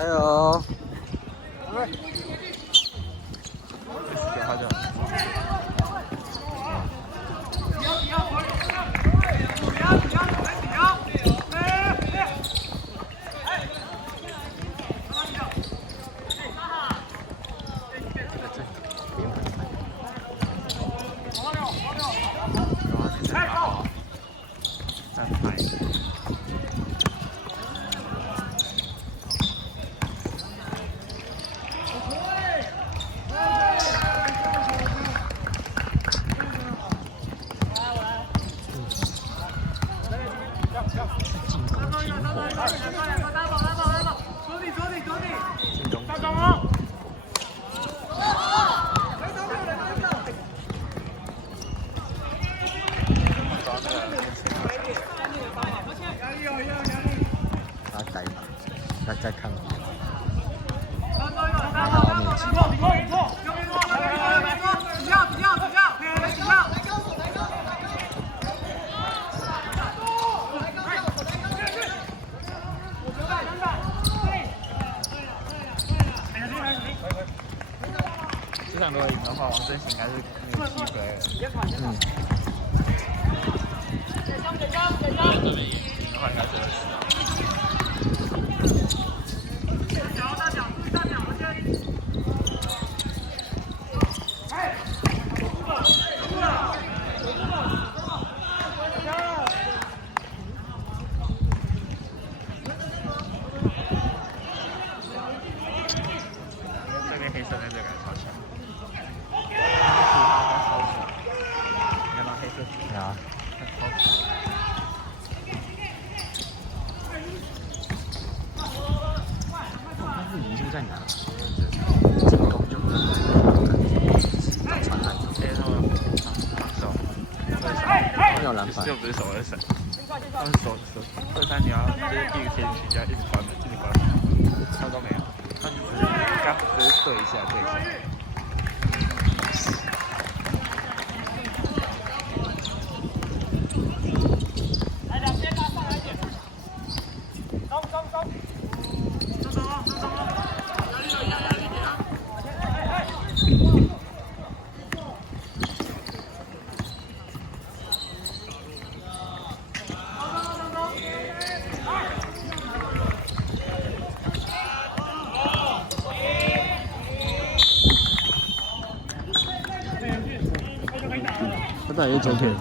加油！再看。这场如果赢的话，王振兴还是没有机会。这边赢的话应该是20啊。黑色的这个超强，你看到黑色？对啊，超强。他是赢就在哪？进攻就不能传篮，防守，没有篮板，又不是守二闪，他们守二三，你要就是第一个切进去，就要一直关门，一直关门，他都没有。他就只是刚只是对一下。来两边拉上来一点，走。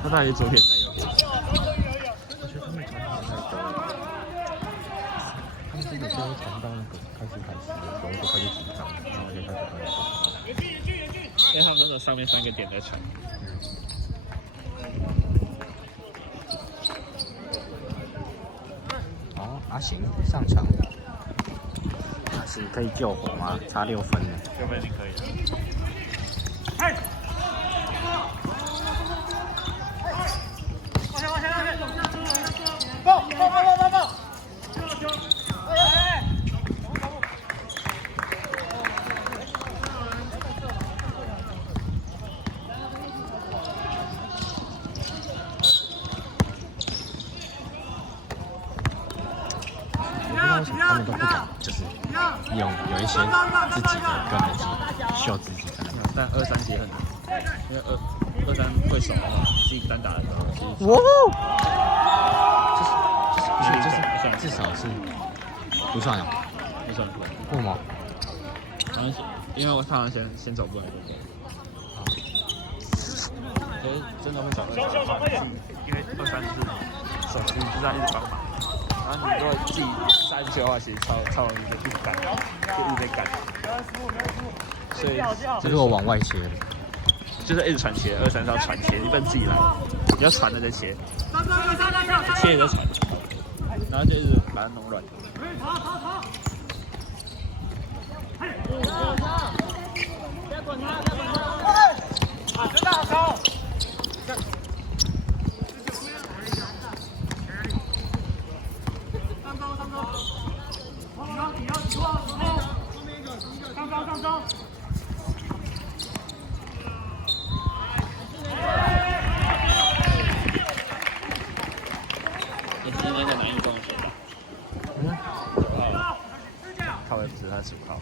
他大概是昨天才有。我觉得他们传球太多了，他们真的是会传到那个开始的时候就开始紧张，然后就开始动作。因为他们真的上面3个点在传。哦，阿行上场，阿行可以救火吗？差6分了。6分已经可以了。他们都不敢，就是有一些自己的个人技秀自己的。但2-3节很难，因为2-3会守的话，自己单打的时候，哇！就是至少是不算啊，不算。为什么？因为我常常先走不能过。可是真的会找到，因为2-3是手机就在一直帮忙。然后你如果自己杀进去的话，其实超容易就一直干，就一直在干。所以就是我往外切的，就是一直传切，2-3是要传切，你不能自己来，你要传了再切，切了再传，然后就一直把它弄乱。别管他，知道手。上中。你今天在哪运动学的？靠位置。是他10号。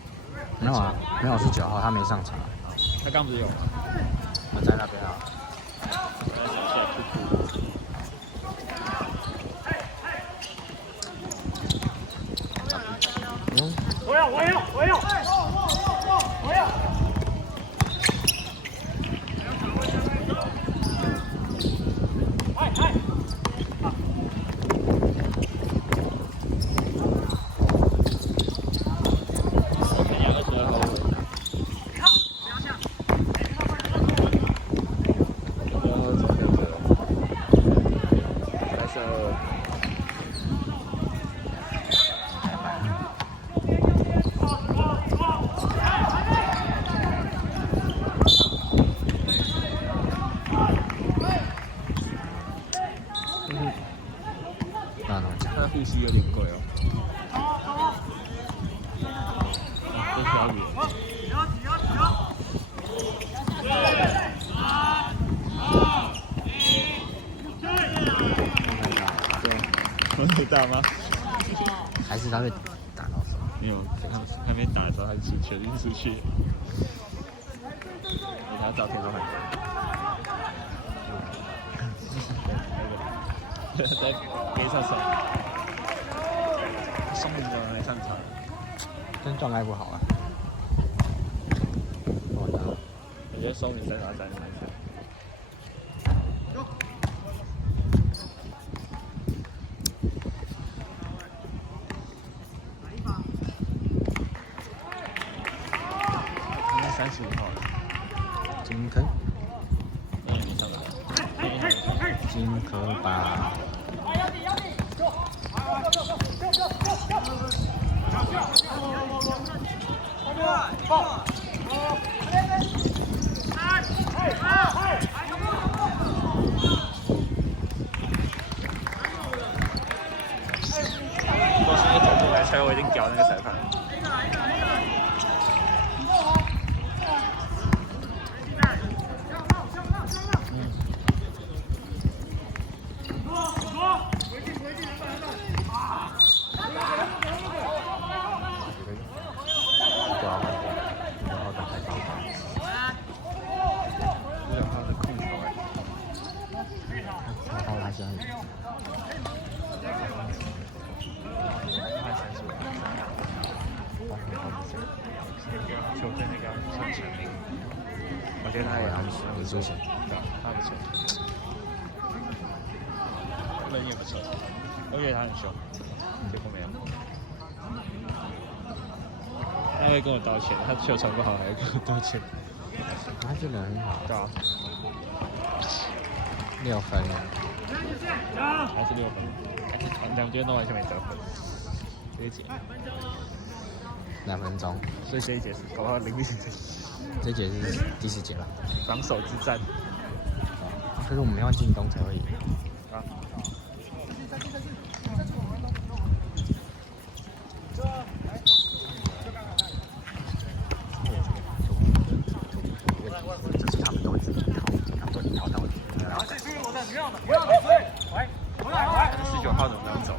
没有啊，没有是9号，他没上场。他刚不是有吗？我在那边啊。我要！他的护膝有点贵哦。这小雨。风很大吗？还是他会打到手？没有，还没打的时候他就全力出去。你他照片都很多。在没上场，松林怎么没上场？真状态不好啊。我觉得松林3打3没上。应该35号了。金坑。没上来。金科吧。我现在走进来才我一定屌那个裁判。球队那个算强力，我觉得他也很强，李书贤，对，他不错，人也不错，我觉得他很凶，结果没有。他会跟我道歉，他球传不好还会跟我道歉。他这人很好。对啊6分。还是6分，还是2局都完全没得分，这一节。2分钟，所以这一节是搞不好0-0。这节是第4节了。防守之战。可是我们要进攻才会赢。啊。就是他们都会自己逃，他们都已经逃到了。19号怎么能走？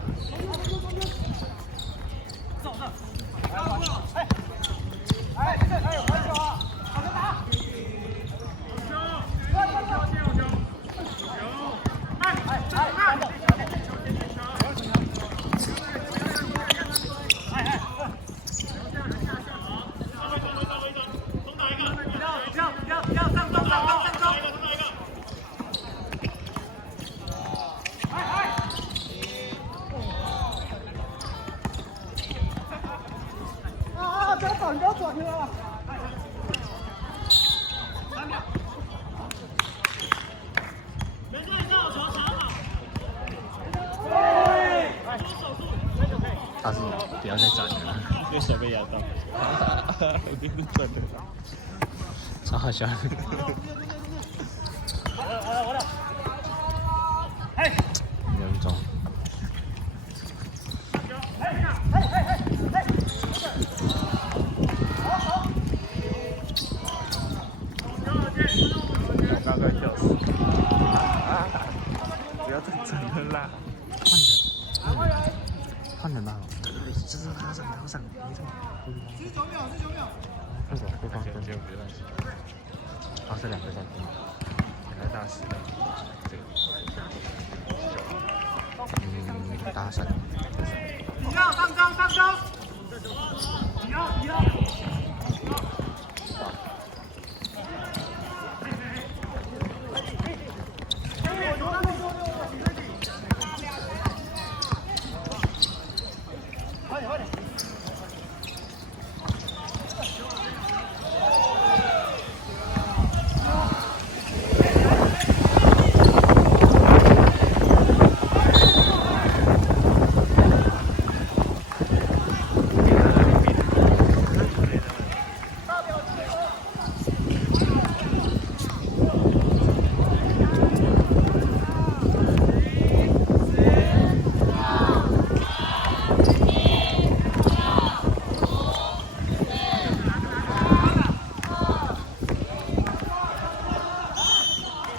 不要转了。他是不要再转了，因为手被压到，一定是转的。超好笑。2分钟。刚快跳死！不要再转了啦！换人吧。就是他上，没错。49秒。为什么？对方结果别乱写。啊，这两个在拼。原来大师。这个。搭讪。你要上纲。你要。快点！